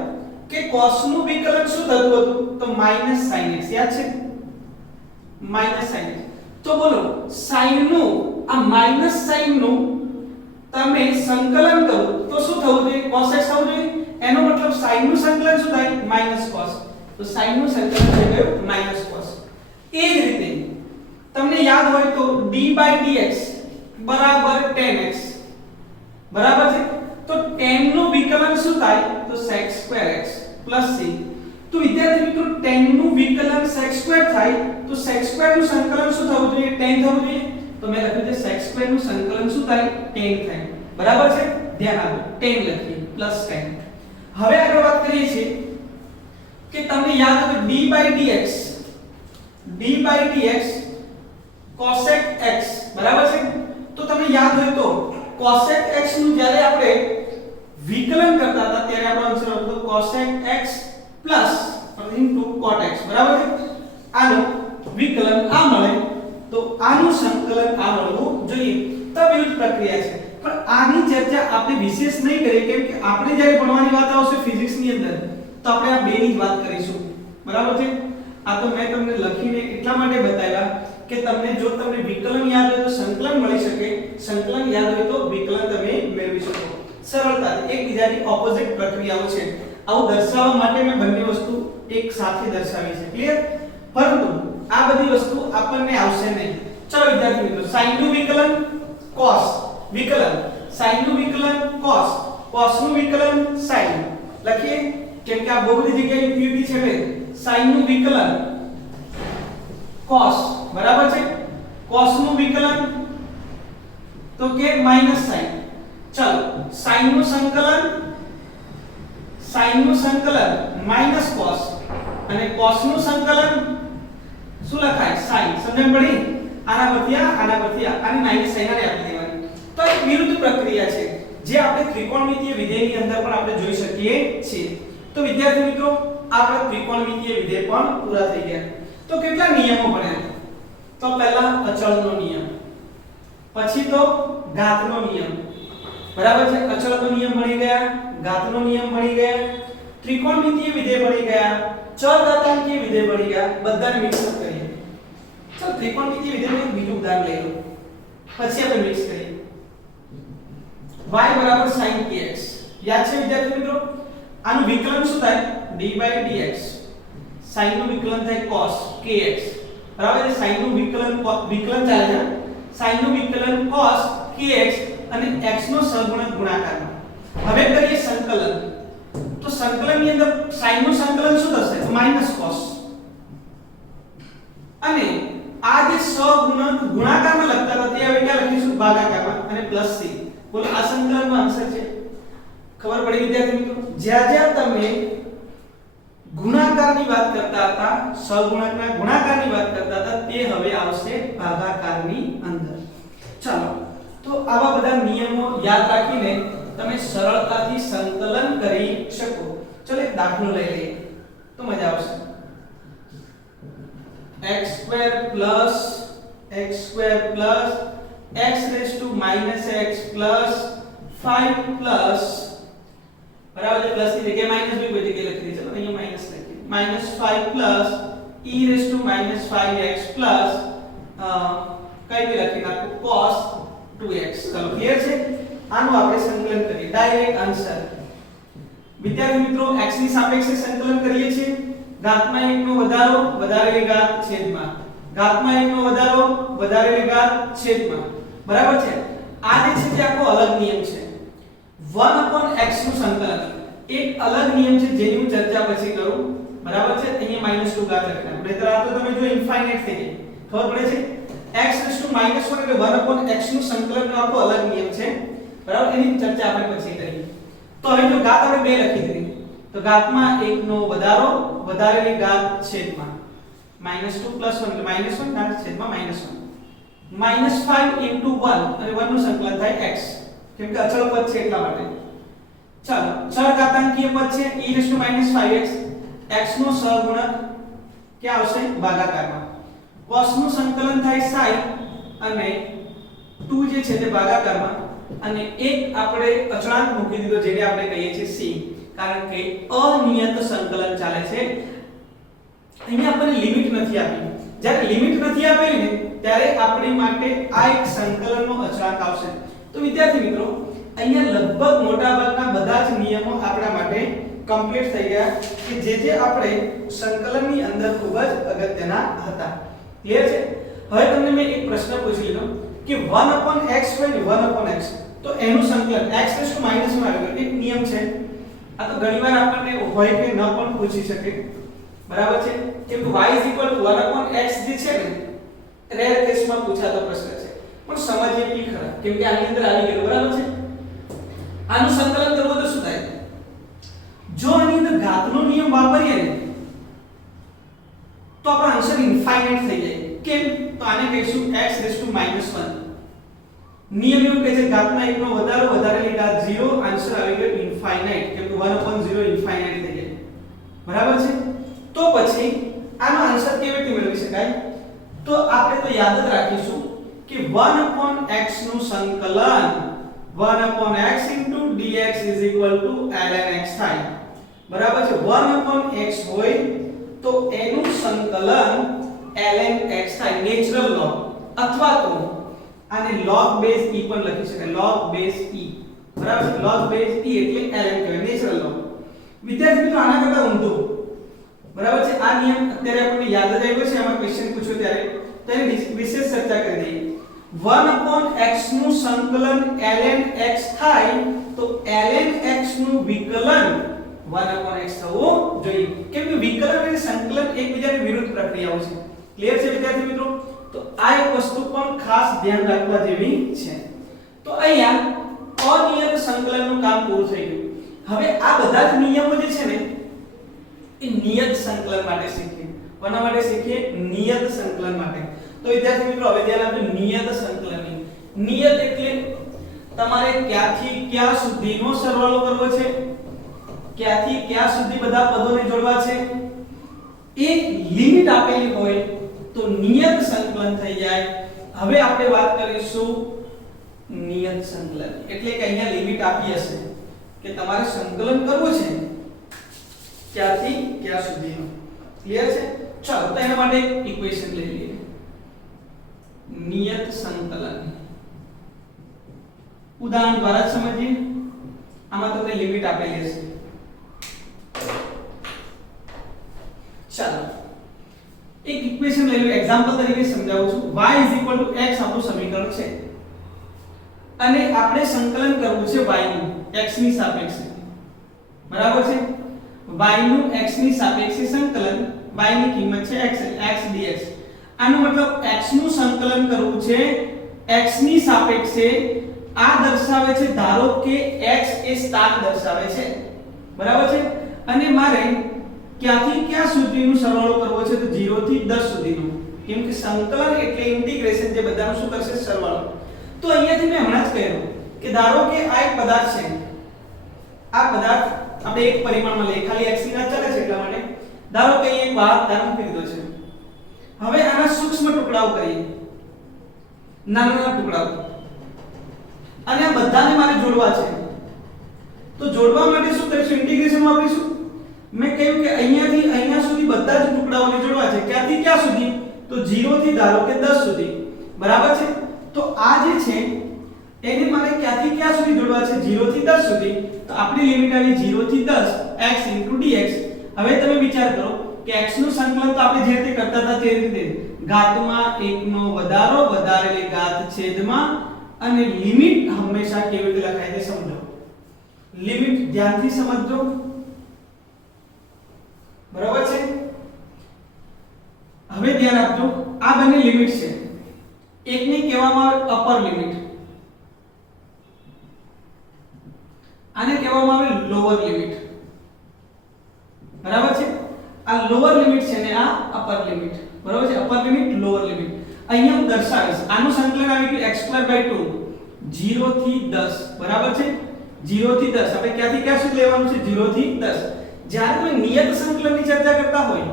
કે cos નું વિકલન શું થતું હતું? તો -sin x. યાદ છે? -sin x. તો બોલો sin નું આ -sin નું તમે સંકલન કરો તો શું થવું જોઈએ? cos x થવું જોઈએ. એનો મતલબ sin નું સંકલન શું થાય? -cos. તો sin નું સંકલન થઈ ગયું -cos. એ જ રીતે તમને યાદ હોય તો d by dx બરાબર tan x, બરાબર છે? તો tan નું વિકલન શું થાય? તો sec2x c. તો વિદ્યાર્થી મિત્રો tan નું વિકલન sec2 થાય તો sec2 નું સંકલન શું થવું જોઈએ? tan થવું જોઈએ. તો મેં લખ્યું છે sec2 નું સંકલન શું થાય? tan થાય. બરાબર છે? ધ્યાન આપો, tan લખીએ પ્લસ tan. હવે આગળ વાત કરીએ છીએ કે તમને યાદ હોય તો d by dx cosec x, બરાબર છે? તો તમને યાદ હોય તો cosec x નું જ્યારે આપણે વિકલન કરતા હતા ત્યારે આપણો આન્સર હતો cosec x plus into cot x, બરાબર છે? આનું વિકલન આ મળે તો આનું સંકલન આ મળવું જોઈએ. તો વિવિધ પ્રક્રિયા છે, પણ આની ચર્ચા આપણે વિશેષ નહીં કરીએ કેમ કે આપણે જ્યારે ભણવાની વાત આવશે ફિઝિક્સ ની અંદર તો આપણે આ બેની જ વાત કરીશું, બરાબર છે? આ તો મેં તમને લખીને એટલા માટે બતાવ્યા કે તમને જો તમને વિકલન યાદ હોય તો સંકલન મળી શકે, સંકલન યાદ હોય તો વિકલન તમે મેળવી શકો સરળતાથી. એકબીજાની ઓપોઝિટ પ્રક્રિયાઓ છે. આવું દર્શાવવા માટે મેં બંને વસ્તુ એક સાથે દર્શાવી છે. ક્લિયર? પરંતુ આ બધી વસ્તુ આપણને આવશે નહીં. ચલો વિદ્યાર્થી મિત્રો, sin નું વિકલન cos, વિકલન sin નું વિકલન cos, cos નું વિકલન sin લખીએ કેમ કે આ બહુ બધી જગ્યાએ ઉપયોગી છે. sin નું વિકલન cos, બરાબર છે? cos નું વિકલન તો કે -sin. ચલો sin નું સંકલન -cos અને cos નું સંકલન શું લખાય? sin. સમજણ પડી? આના પરથી આની -sin આને આપી દેવાની. એક વિરુદ્ધ પ્રક્રિયા છે જે આપણે ત્રિકોણમિતીય વિધેયની અંદર પણ આપણે જોઈ શકીએ છીએ. તો વિદ્યાર્થી મિત્રો આપણા ત્રિકોણમિતીય વિધેય પણ પૂરા થઈ ગયા. તો કેટલા નિયમો ભણ્યા? તો પહેલા અચળનો નિયમ, પછી તો ઘાતનો નિયમ, બરાબર છે. અચળનો નિયમ ભણી ગયા, ઘાતનો નિયમ ભણી ગયા, ત્રિકોણમિતીય વિધેય ભણી ગયા, ચરઘાતાંકીય વિધેય ભણી ગયા. બધાને મિક્સ કરીએ. ચાલો ત્રિકોણમિતીય વિધેયનું એક બીજું ઉદાહરણ લઈ લો, પછી આપણે મિક્સ કરીએ. y sin kx. યાદ છે વિદ્યાર્થી મિત્રો? આનું વિકલન શું થાય? d/dx. sin નું વિકલન થાય cos kx. બરાબર છે. sin નું વિકલન ચાલે છે. sin નું વિકલન cos kx અને x નો સહગુણક ગુણાકારમાં. હવે કરીએ સંકલન. તો સંકલનની અંદર sin નું સંકલન શું થશે? તો -cos. અને આ જે સહગુણક ગુણાકારમાં લખતા હતા તે હવે ક્યાં લખીશું? ભાગાકારમાં અને +c. બોલો આ સંકલનનો આન્સર છે. ખબર પડી વિદ્યાર્થી મિત્રો? જ્યાં જ્યાં તમે ગુણાકારની વાત કરતા હતા, સહગુણકના ગુણાકારની વાત કરતા હતા, તે હવે આવશે ભાગાકારની અંદર. ચાલો તો આવા બધા નિયમો યાદ રાખીને તમે સરળતાથી સંકલન કરી શકો. ચલો એક દાખલો લઈ લઈએ તો મજા આવશે. x² + x² + x raised to -x + 5 plus, બરાબર છે. પ્લસ ની જગ્યાએ માઈનસ બી કોઈ જગ્યાએ લખી દે. ચલો અહીંયા માઈનસ લખીએ. -5 plus e raised to -5x plus કઈ બી લખી નાખો cos 2x. ચલો ક્લિયર છે? આનું આપણે સંકલન કરીએ. ડાયરેક્ટ આન્સર વિદ્યાર્થી મિત્રો x ની સાપેક્ષે સંકલન કરીએ છીએ. ઘાતમાં 1 નો વધારો વધારેલી ઘાત છેદમાં ઘાતમાં 1 નો વધારો વધારેલી ઘાત છેદમાં. બરાબર છે. આ જે છે તે આખો અલગ નિયમ છે. 1/x નું સંકલન એક અલગ નિયમ છે જેની હું ચર્ચા પછી કરું. બરાબર છે. અહીંયા -2 ઘાત લખના. નહીતર આ તો તમે જો ઇન્ફાઇનાઇટ થઈ જાય. ખબર પડે છે? x -1 એટલે 1/x નું સંકલનનો આખો અલગ નિયમ છે. બરાબર. એની ચર્ચા આપણે પછી કરીએ. તો હવે જો ઘાત આપણે 2 લખી દીધી તો ઘાતમાં 1 નો વધારો વધારેલી ઘાત છેદમાં -2 + 1 એટલે -1 ઘાત છેદમાં -1 -5 * 1 અને 1 નું સંકલન થાય x, કેમ કે અચળ પદ છે એટલા માટે. ચાલો ચરઘાતાંકીય પદ છે e * -5x. x નો સહગુણક ક્યાં આવશે? ભાગાકારમાં. cos નું સંકલન થાય sin અને 2 જે છે તે ભાગાકારમાં અને એક આપણે અચળાંક મૂકી દીધો જેને આપણે કહીએ છીએ c, કારણ કે અનિયત સંકલન ચાલે છે. અહીંયા આપણને લિમિટ નથી આપી. જ્યારે લિમિટ નથી આપેલી ને ત્યારે આપણી માટે આ એક સંકલનનો અચળાંક આવશે. તો વિદ્યાર્થી મિત્રો અહીંયા લગભગ મોટાભાગના બધા જ નિયમો આપણા માટે કમ્પ્લીટ થઈ ગયા કે જે આપણે સંકલનની અંદર ખૂબ જ અગત્યના હતા. ક્લિયર છે? હવે તમને મેં એક પ્રશ્ન પૂછી લીધો કે 1/x હોય ને 1/x તો એનું સંકલન x * -1 આવી ગયું. એક નિયમ છે. આ તો ઘણીવાર આપણને હોય કે ન પણ પૂછી શકે. બરાબર છે? કેમ કે y = 1/x જે છે ને રેર કેસમાં પૂછાતો પ્રશ્ન છે. પણ સમજીએ કે ખરા, કેમ કે આની અંદર આવી ગયું. બરાબર છે? આનું સંકલન કરવું તો શું થાય? જો આની અંદર ઘાતનો નિયમ વાપરીએ ને તો આપણો આન્સર ઇન્ફાઇનાઇટ થઈ જાય. કેમ? તો આને કહીશું x * -1. નિયમ એવું કહે છે ઘાતમાં 1 નો વધારો વધારેલી ઘાત 0, આન્સર આવી ગયો ઇન્ફાઇનાઇટ, કેમ કે 1/0 ઇન્ફાઇનાઇટ થઈ જાય. બરાબર છે? તો પછી આનો આન્સર કેવી રીતે મેળવી શકાય? તો આપણે તો યાદ જ રાખીશું કે 1/x નું સંકલન 1/x * dx = ln x થાય. બરાબર છે? 1/x હોય તો એનું સંકલન ln x થાય, નેચરલ લોગ, અથવા તો આને log base e પણ લખી શકાય. log base e. બરાબર છે? log base e એટલે ln કહેવાય, નેચરલ લોગ. વિદ્યાર્થી મિત્રો આના કરતા ઊંધું. બરાબર છે? આ નિયમ અત્યારે આપણને યાદ જ આવ્યો છે, આમાં ક્વેશ્ચન પૂછ્યો ત્યારે તો એની વિશેષ ચર્ચા કરી દઈએ. 1/x નું સંકલન ln x થાય તો ln x નું વિકલન 1/x થવું જોઈએ. કેમ કે વિકલન અને સંકલન એકબીજાની વિરુદ્ધ ક્રિયાઓ છે. ક્લિયર છે વિદ્યાર્થી મિત્રો? તો આ એક વસ્તુ પણ ખાસ ધ્યાન રાખવા જેવી છે. તો અહીંયા અનિયત સંકલનનું કામ પૂરું થઈ ગયું. હવે આ બધા જ નિયમો જે છે ને એ નિયત સંકલન માટે શીખીએ. કોના માટે શીખીએ? નિયત સંકલન માટે. તો વિદ્યાર્થી મિત્રો હવે ધ્યાન આપજો નિયત સંકલનની. નિયત એટલે તમારે ક્યાંથી ક્યાં સુધીનો સરવાળો કરવો છે, ક્યાંથી ક્યાં સુધી બધા પદોને જોડવા છે. એક લિમિટ આપેલી હોય તો નિયત સંકલન થઈ જાય. હવે આપણે વાત કરીશું નિયત સંકલન એટલે કે અહીંયા લિમિટ આપી હશે કે તમારે સંકલન કરવું છે ક્યાંથી ક્યાં સુધીનું. ક્લિયર છે? ચાલો તો એના માટે એક ઇક્વેશન લઈ લઈએ. નિયત સંકલન ઉદાહરણ દ્વારા સમજીએ. આમાં તમને લિમિટ આપેલી હશે. ચાલો એક ઇક્વેશન લઈ લો. એક્ઝામ્પલ તરીકે સમજાવું છું. y x આપણું સમીકરણ છે અને આપણે સંકલન કરવું છે y નું x ની સાપેક્ષે. બરાબર છે? y નું x ની સાપેક્ષે સંકલન, y ની કિંમત છે x dx. આનો મતલબ x નું સંકલન કરવું છે x ની સાપેક્ષે. આ દર્શાવે છે ધારો કે x એ સ્થાન દર્શાવે છે. બરાબર છે? અને મારે ક્યાંથી ક્યાં સુધીનું સરવાળો કરવો છે તો 0 થી 10 સુધીનું. કેમ કે સંકલન એટલે ઇન્ટિગ્રેશન, જે બધાનું શું કરશે સરવાળો. તો અહીંયાથી મેં હમણાં જ કહ્યું કે ધારો કે આ એક પદાર્થ છે. આ પદાર્થ આપણે એક પરિમાણમાં લઈએ, ખાલી x ની વાત ચાલે છે એટલા માટે. ધારો કે અહીં એક વાહક ધાર મૂકી દીધો છે. હવે આના સૂક્ષ્મ ટુકડાઓ કરીએ, નાના નાના ટુકડાઓ, અને આ બધાને મારે જોડવા છે. તો જોડવા માટે શું કરીશું? ઇન્ટિગ્રેશન વાપરીશું. મેં કહ્યું કે અહીંયાથી અહીંયા સુધી બધા જ ટુકડાઓને જોડવા છે. ક્યાંથી ક્યાં સુધી? તો 0 થી ધારો કે 10 સુધી. બરાબર છે? તો આ જે છે એને મારે ક્યાંથી ક્યાં સુધી જોડવા છે? 0 થી 10 સુધી. તો આપણી લિમિટ આવી 0 થી 10 x dx. હવે તમે વિચાર કરો કે x નું સંકલન તો આપણે જે રીતે કરતા હતા તે રીતે ઘાતમાં 1 નો વધારો, વધારેલી ઘાત છેદમાં, અને લિમિટ હંમેશા કેવી રીતે લખાય છે સમજો. લિમિટ ધ્યાનથી સમજજો. બરાબર છે? હવે ધ્યાન આપજો. આ બંને લિમિટ છે. એકને કહેવામાં આવે અપર લિમિટ, આને કહેવામાં આવે લોઅર લિમિટ. બરાબર છે? આ લોઅર લિમિટ છે ને આ અપર લિમિટ. બરાબર છે? Upper limit, lower limit. અહીંયા હું દર્શાવીશ. આનું સંકલન આવી ગયું x²/2 0 થી 10. બરાબર છે? 0 થી 10. આપણે ક્યાંથી ક્યાં સુધી લેવાનું છે? 0 થી 10. જ્યારે તમે નિયત સંકલનની ચર્ચા કરતા હોય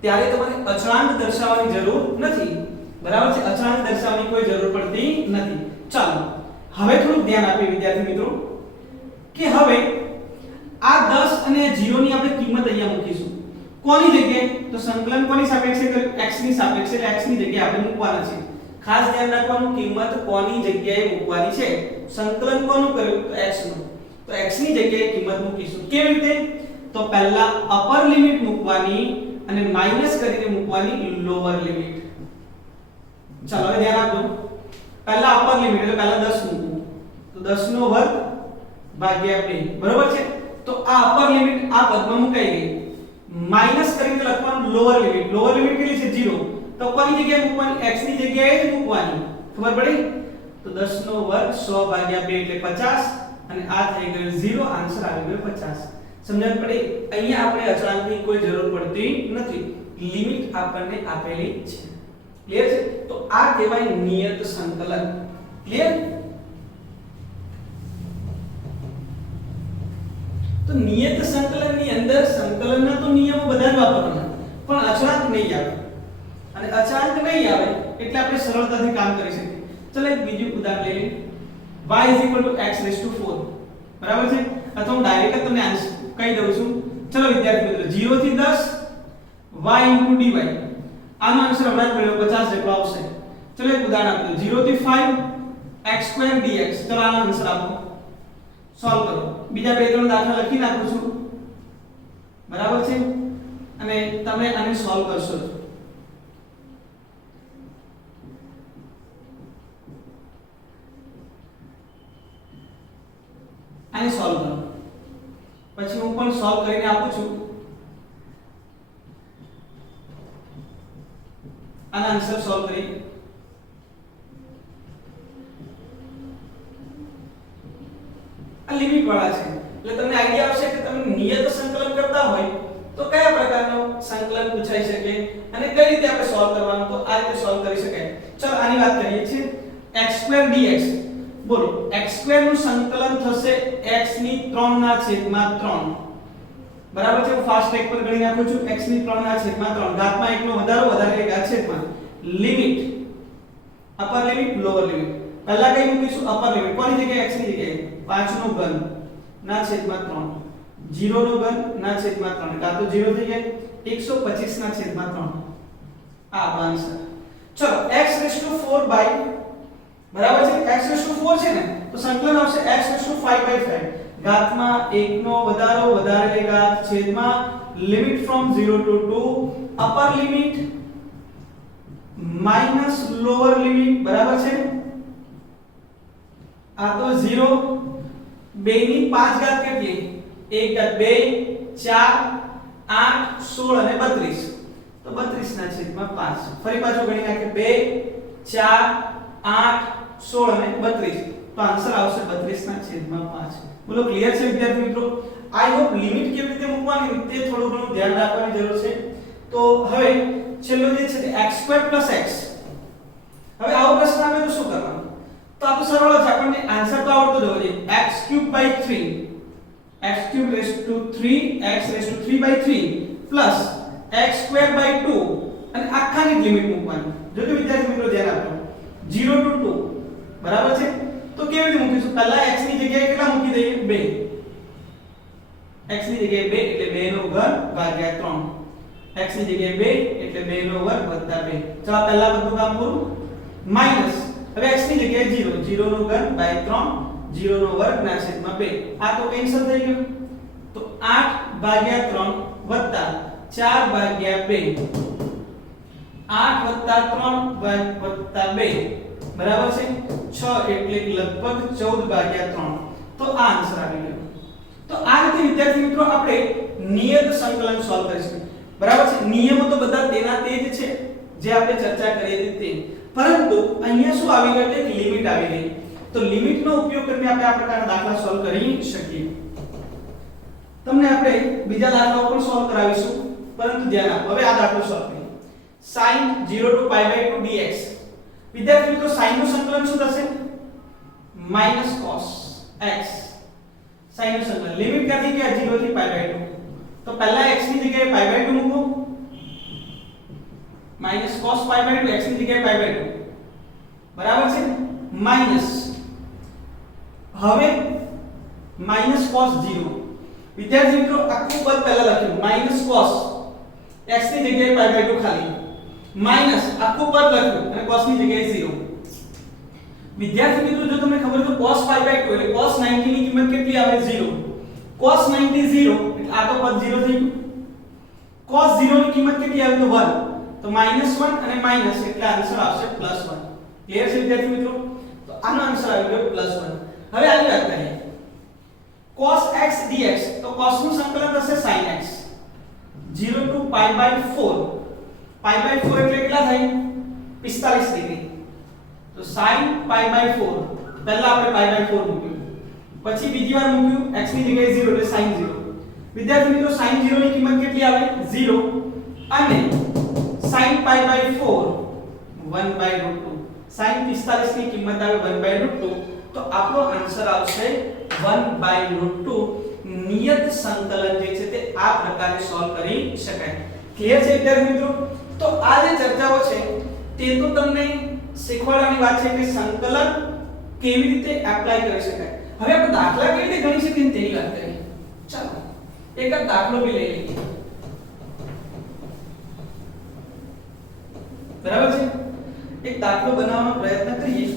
ત્યારે તમારે અચળાંક દર્શાવવાની જરૂર નથી. બરાબર છે? અચળાંક દર્શાવવાની કોઈ જરૂર પડતી નથી. ચાલો હવે થોડું ધ્યાન આપીએ વિદ્યાર્થી મિત્રો કે હવે આ 10 અને 0 ની આપણે કિંમત અહીંયા મૂકીશું. કોની જગ્યાએ? તો સંકલન કોની સાપેક્ષે કર્યું? x ની સાપેક્ષે. એટલે x ની જગ્યાએ આપણે મૂકવાના છે. ખાસ ધ્યાન રાખવાનું, કિંમત કોની જગ્યાએ મૂકવાની છે. સંકલન કોનું કર્યું? તો x નું. તો x ની જગ્યાએ કિંમત મૂકીશું. કેવી રીતે? તો પહેલા અપર લિમિટ મૂકવાની અને માઈનસ કરીને મૂકવાની લોઅર લિમિટ. ચાલો હવે ધ્યાન આપજો. પહેલા અપર લિમિટ એટલે પહેલા 10 મૂકવું. તો 10 નો વર્ગ ભાગ્યા 2. બરોબર છે? તો આ અપર લિમિટ આ પદમાં મુકાઈ ગઈ. માઈનસ કરીને લખવાનું લોઅર લિમિટ. લોઅર લિમિટ કેટલી છે? 0. તો કોની જગ્યાએ મૂકવાની? x ની જગ્યાએ જ મૂકવાની. ખબર પડી? તો 10 નો વર્ગ 100/2 એટલે 50 અને આ થઈ ગયું 0. આન્સર આવી ગયો 50. સમજણ પડી? અહીંયા આપણે અચળાંકની કોઈ જરૂર પડતી નથી. લિમિટ આપણને આપેલી છે. ક્લિયર છે? તો આ કહેવાય નિયત સંકલન. ક્લિયર? તો નિયત સંકલનની અંદર સંકલનના તો નિયમો બધા જ વાપરવાના, પણ અચળાંક નહીં આવે. અને અચળાંક નહીં આવે એટલે આપણે સરળતાથી કામ કરી શકીએ. ચલો એક બીજું ઉદાહરણ લઈએ. y x4. બરાબર છે? અથવા હું ડાયરેક્ટ તમને આન્સર કહી દઉં છું. ચલો વિદ્યાર્થી મિત્રો 0 થી 10 y dy. આનો આન્સર હમણાં જ મળ્યો 50 જેટલો આવશે. ચલો એક ઉદાહરણ આપો. 0 થી 5 x² dx. ચલો આનો આન્સર આપો. સોલ્વ કરો. બીજા બે ત્રણ દાખલા લખી નાખું છું. બરાબર છે? અને તમે આને સોલ્વ કરશો. આને સોલ્વ કરો. પછી હું પણ સોલ્વ કરીને આપું છું. આના આન્સર સોલ્વ કરી. આ લિમિટ વાળા છે એટલે તમને આઈડિયા આવશે કે તમે નિયત સંકલન કરતા હોય તો કયા પ્રકારનો સંકલન પૂછાઈ શકે અને કઈ રીતે આપણે સોલ્વ કરવાનું. તો આ રીતે સોલ્વ કરી શકાય. ચલો આની વાત કરીએ છીએ. x² dx બોલો x² નું સંકલન થશે x ની 3 ના છેદમાં 3 બરાબર છે. હું ફાસ્ટ ટ્રેક પર ગણી નાખું છું. x ની 3 ના છેદમાં 3 ઘાતમાં 1 નો વધારો વધારે ઘાત છેદમાં limit upper limit lower limit. પહેલા કઈ મૂકીશું અપર લિમિટ કોની જગ્યાએ x ની જગ્યાએ 5 નો ઘન ના છેદમાં 3 0 નો ઘન ના છેદમાં 3 કાં તો 0 થઈ જાય 125 ના છેદમાં 3 આ આન્સર. ચલો x⁴ બાય બરાબર છે x⁴ છે ને તો સંકલન આવશે x⁵/5 ઘાતમાં 1 નો વધારો વધારે ઘાત છેદમાં limit from 0 to 2 upper limit minus lower limit બરાબર છે. આ તો 0 2 ની 5 ઘાત કેટલી 1 ઘાત 2 4 8 16 અને 32 તો 32 ના છેદમાં 5. ફરી પાછું ગણી નાખીએ 2 4 8 16 અને 32 તો આન્સર આવશે 32 ના છેદમાં 5. બોલો ક્લિયર છે વિદ્યાર્થી મિત્રો? આઈ હોપ લિમિટ કેવી રીતે મૂકવાની તે થોડું ઘણું ધ્યાન રાખવાની જરૂર છે. તો હવે છેલ્લો જે છે તે x² + x. હવે આવો પ્રશ્ન આવે તો શું કરવાનું? તો આ તો સરળ છે, આપણને આન્સર તો આવડતો જ હોવો જોઈએ. x³ / 3 x³ x⁵3 plus x²/2 અને આખાની લિમિટ મૂકવાની. જો કે વિદ્યાર્થી મિત્રો ધ્યાન આપો 0 to 2 બરાબર છે. તો કેવી રીતે મૂકીશું? પહેલા x ની જગ્યાએ કેટલા મૂકી દઈએ 2. x ની જગ્યાએ 2 એટલે 2 નો ઘન ભાગ્યા 3. x ની જગ્યાએ 2 એટલે 2 નો વર્ગ વત્તા 2. ચલો પહેલા બધું કામ પૂરું. માઈનસ હવે x ની જગ્યાએ 0 0 નો ઘન ભાગ્યા 3 0 નો વર્ગ ના છેદમાં 2. આ તો કેન્સલ થઈ ગયું. તો 8 ભાગ્યા 3 વત્તા 4 ભાગ્યા 2 8 વત્તા 3 વત્તા 2 બરાબર છે 6 એટલે લગભગ 14 ભાગ્યા 3. તો આ આન્સર આવી ગયો. તો આ રીતે વિદ્યાર્થી મિત્રો આપણે નિયત સંકલન સોલ્વ કરીશું. બરાબર છે. નિયમો તો બધા તેના તે જ છે જે આપણે ચર્ચા કરી હતી તે, પરંતુ અહીંયા શું આવી ગયું એક લિમિટ આવી ગઈ. તો લિમિટનો ઉપયોગ કરીને આપણે આ પ્રકારના દાખલા સોલ્વ કરી શકીએ. તમને આપણે બીજા દાખલાઓ પણ સોલ્વ કરાવીશું, પરંતુ ધ્યાન આપો. હવે આ દાખલો સોલ્વ કરીએ. sin 0 to π/2 dx. વિદ્યાર્થી મિત્રો sin નું સંકલન શું થશે? -cos x. sin નું સંકલન લિમિટ ક્યાંથી કે 0 થી π/2. તો પહેલા x ની જગ્યાએ π/2 મૂકો. -cos π/2 x ની જગ્યાએ π/2 બરાબર છે. માઈનસ હવે -cos 0. વિદ્યાર્થી મિત્રો આખું પદ પહેલા લખ્યું -cos x ની જગ્યાએ π/2 ખાલી માઈનસ આખું પદ લખ્યું અને cos ની જગ્યાએ 0. વિદ્યાર્થી મિત્રો જો તમને ખબર હોય તો cos π/2 એટલે cos 90 ની કિંમત કેટલી આવે 0. cos 90 0 એટલે આ તો પદ 0 થઈ ગયું. cos 0 ની કિંમત કેટલી આવે તો 1. તો -1 અને માઈનસ એટલે આન્સર આવશે +1. ક્લિયર છે વિદ્યાર્થી મિત્રો? તો આનો આન્સર આવી ગયો +1. હવે આગળ વાત કરીએ. cos x dx તો cos નું સંકલન થશે sin x 0 to π/4. π/4 એટલે કેટલા થાય 45 ડિગ્રી. તો sin π/4 પહેલા આપણે π/4 મૂક્યું, પછી બીજી વાર મૂક્યું x ની જગ્યાએ 0 એટલે sin 0. વિદ્યાર્થી મિત્રો sin 0 ની કિંમત કેટલી આવે 0 અને sin π/4 1/√2. sin 45 ની કિંમત આવે 1/√2. તો આપણો આન્સર આવશે 1/√2. નિયત સંકલન જે છે તે આ પ્રકારે સોલ્વ કરી શકાય. ક્લિયર છે વિદ્યાર્થી મિત્રો? તો આ જે ચર્ચાઓ છે તે તો તમને શીખવાડવાની વાત છે કે સંકલન કેવી રીતે એપ્લાય કરી શકાય. હવે આપણે દાખલા કેવી રીતે ગણી શકીએ તેની વાત કરીએ. ચાલો એક દાખલો બી લઈ લઈએ. બરાબર છે. એક દાખલો બનાવવાનો પ્રયત્ન કરીએ.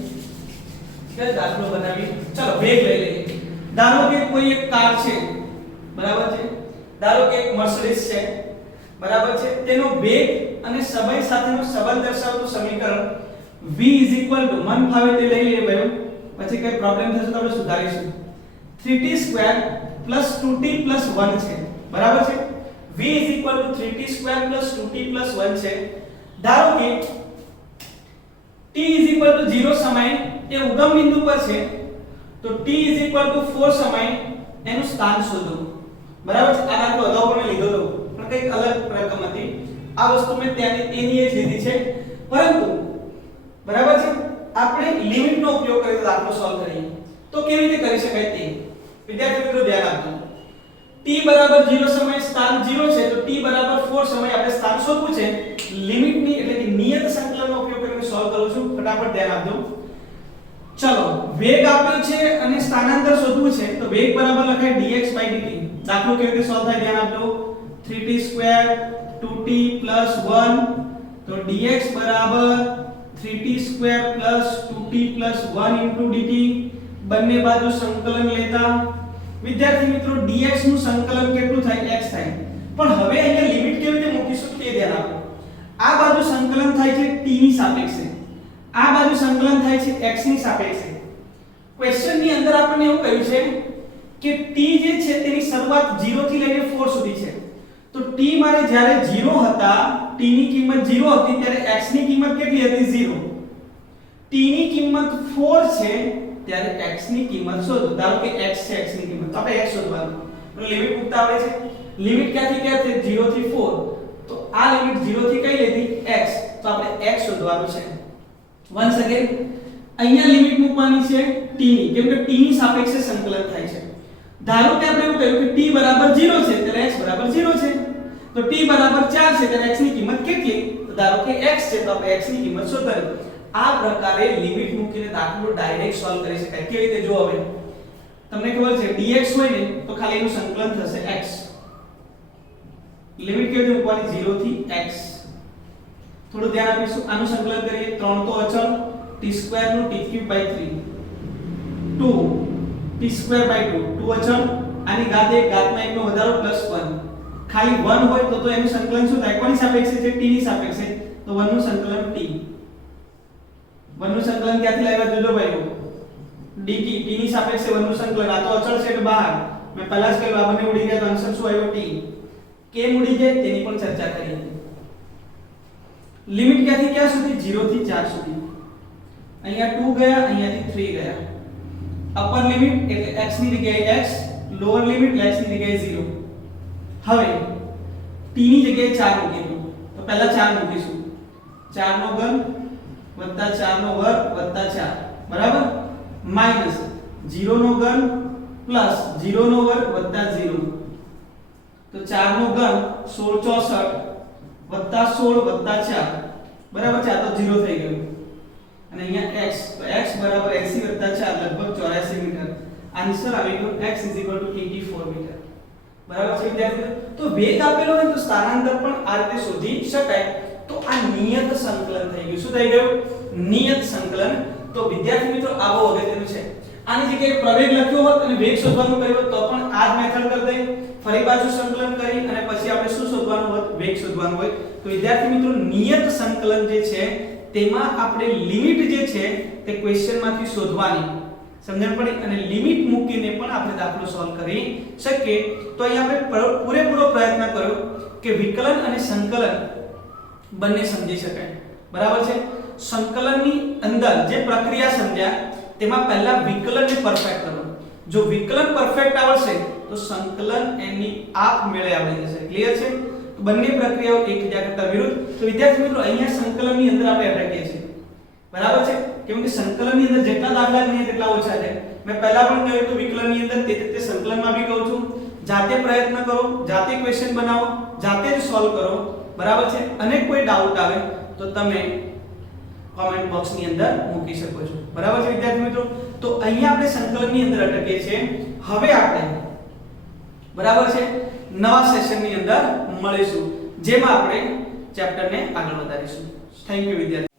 કે દાખલો બનાવીએ. ચાલો વેગ લઈ લઈએ. ધારો કે કોઈ એક કાર છે, બરાબર છે. ધારો કે એક મર્સિડીઝ છે, બરાબર છે. તેનો વેગ અને સમય સાથેનો સંબંધ દર્શાવતું સમીકરણ v મન ફાવે તે લઈ લઈએ ભાઈઓ. પછી કઈ પ્રોબ્લેમ થશે તો આપણે સુધારીશું. 3t² + 2t + 1 છે, બરાબર છે. v 3t² + 2t + 1 છે. ધારો કે t 0 સમયે એ ઉગમ બિંદુ પર છે, તો t 4 સમયે એનું સ્થાન શોધો. બરાબર છે. આ દાખલો અગાઉ પણ લીધો હતો, પણ કંઈક અલગ રકમ હતી. આ વસ્તુ મેં તેની જ લીધી છે, પરંતુ બરાબર છે આપણે લિમિટનો ઉપયોગ કરીને દાખલો સોલ્વ કરીએ તો કેવી રીતે કરી શકાય તે વિદ્યાર્થી મિત્રો ધ્યાન આપજો t બરાબર 0 સમય સ્થાન 0 છે તો t બરાબર 4 સમય આપણે સ્થાન શોધવું છે લિમિટની એટલે કે નિયત સંકલનનો ઉપયોગ કરીને સોલ્વ કરું છું ફટાફટ ધ્યાન આપજો ચલો વેગ આપ્યો છે અને સ્થાનાંતર શોધવું છે તો વેગ બરાબર લખાય dx dt દાખલો કેવી રીતે સોલ્વ થાય ધ્યાન આપજો 3t² 2t 1 તો dx બરાબર 3t² 2t 1 dt બંને બાજુ સંકલન લેતા વિદ્યાર્થી મિત્રો dx નું સંકલન કેટલું થાય x થાય પણ હવે અહીંયા લિમિટ કેવી રીતે મૂકીશું તે ધ્યાન આપો આ બાજુ સંકલન થાય છે t ની સાપેક્ષે આ બાજુ સંકલન થાય છે x ની સાપેક્ષે ક્વેશ્ચન ની અંદર આપણને એવું કહ્યું છે કે t જે છે તેની શરૂઆત 0 થી લઈને 4 સુધી છે તો t મારે જ્યારે 0 હતા t ની કિંમત 0 હતી ત્યારે x ની કિંમત કેટલી હતી 0 t ની કિંમત 4 છે ત્યારે x ની કિંમત શોધો ધારો કે x છે x ની કિંમત તો આપણે x શોધવાનું તો લિમિટ મૂકતા આવડે છે લિમિટ ક્યાંથી ક્યાં છે 0 થી 4 તો આ લિમિટ 0 થી કઈ લેતી x તો આપણે x શોધવાનું છે વન્સ અગેન અહીંયા લિમિટ મૂકવાની છે t ની કેમ કે t ની સાપેક્ષે સંકલન થાય છે ધારો કે આપણે એવું કહ્યું કે t બરાબર 0 છે ત્યારે x બરાબર 0 છે તો t બરાબર 4 છે ત્યારે x ની કિંમત કેટલી તો ધારો કે x છે તો આપણે x ની કિંમત શોધવાની આ પ્રકારે લિમિટ મૂકીને દાખલો ડાયરેક્ટ સોલ્વ કરી શકાય કેવી રીતે જો હવે તમને ખબર છે dx હોય ને તો ખાલી એનું સંકલન થશે x લિમિટ કેવી રીતે મૂકવાની 0 થી x થોડું ધ્યાન આપીશું આનું સંકલન કરીએ 3 તો અચળ t² નું t³ 3 2 t² 2 2 અચળ આની ઘાત 1 ઘાતમાં 1 નો વધારો +1 ખાલી 1 હોય તો એનું સંકલન શું થાય કોની સાપેક્ષે છે t ની સાપેક્ષે તો 1 નું સંકલન t 1 નું સંકલન ક્યાંથી લાવ્યા જોજો ભાઈઓ dt t ની સાપેક્ષે 1 નું સંકલન આ તો અચળ છે એટલે બહાર મેં પહેલા જ કહ્યું આ બંને ઉડી ગયા તો આન્સર શું આવ્યો t કેમ ઉડી જાય તેની પણ ચર્ચા કરી હતી લિમિટ ક્યાંથી ક્યાં સુધી 0 થી 4 સુધી અહીંયા 2 ગયા અહીંયાથી 3 ગયા અપર લિમિટ એટલે x ની જગ્યાએ x લોઅર લિમિટ x ની જગ્યાએ 0 હવે t ની જગ્યાએ 4 મૂકીશું તો પહેલા 4 મૂકીશું 4 નો ઘન વત્તા 4 નો વર્ગ વત્તા 4 બરાબર માઈનસ 0 નો ઘન પ્લસ 0 નો વર્ગ વત્તા 0 તો 4 નો ઘન 16 64 વત્તા 16 વત્તા 4 બરાબર છે આ તો 0 થઈ ગયું અને અહીંયા x તો x બરાબર 80 વત્તા 4 લગભગ 84 મીટર આન્સર આવી ગયો x 84 મીટર બરાબર છે વિદ્યાર્થીઓ તો વેગ આપેલો હોય તો સ્થાનાંતર પણ આ રીતે શોધી શકાય તો આ નિયત સંકલન થઈ ગયું શું થઈ ગયું નિયત સંકલન તો વિદ્યાર્થી મિત્રો આવો અગત્યનું છે આની જગ્યાએ પ્રવેગ લખ્યો હોત અને વેગ શોધવાનું કહ્યું હોત તો પણ આ જ મેથડ કરી દે ફરી પાછું સંકલન કરી અને પછી આપણે શું શોધવાનું હોત વેગ શોધવાનું હોય તો વિદ્યાર્થી મિત્રો નિયત સંકલન જે છે તેમાં આપણે લિમિટ જે છે તે ક્વેશ્ચનમાંથી શોધવાની સમજણ પડી અને લિમિટ મૂકીને પણ આપણે દાખલો સોલ્વ કરી શકીએ તો અહીં આપણે પૂરેપૂરો પ્રયત્ન કર્યો કે વિકલન અને સંકલન બંને સમજી શકાય બરાબર છે સંકલનની અંદર જે પ્રક્રિયા સમજ્યા તેમાં પહેલા વિકલનને પરફેક્ટ કરો જો વિકલન પરફેક્ટ આવડશે તો સંકલન એની આપમેળે આવડી જશે ક્લિયર છે તો બંને પ્રક્રિયાઓ એકબીજા કરતા વિરુદ્ધ તો વિદ્યાર્થી મિત્રો અહીંયા સંકલનની અંદર આપણે અટકીએ છીએ બરાબર છે કેમ કે સંકલનની અંદર જેટલા દાખલા ગણીએ તેટલા ઓછા છે મેં પહેલા પણ કહ્યું તો વિકલનની અંદર તે રીતે સંકલનમાં બી કહું છું જાતે પ્રયત્ન કરો જાતે ક્વેશ્ચન બનાવો જાતે જ સોલ્વ કરો બરાબર છે અને કોઈ ડાઉટ આવે તો તમે કમેન્ટ બોક્સની અંદર મૂકી શકો છો બરાબર છે વિદ્યાર્થી મિત્રો તો અહીંયા આપણે સંકલનની અંદર અટકીએ છીએ હવે આપણે બરાબર છે નવા સેશનની અંદર મળીશું જેમાં આપણે ચેપ્ટરને આગળ વધારીશું થેન્ક યુ વિદ્યાર્થી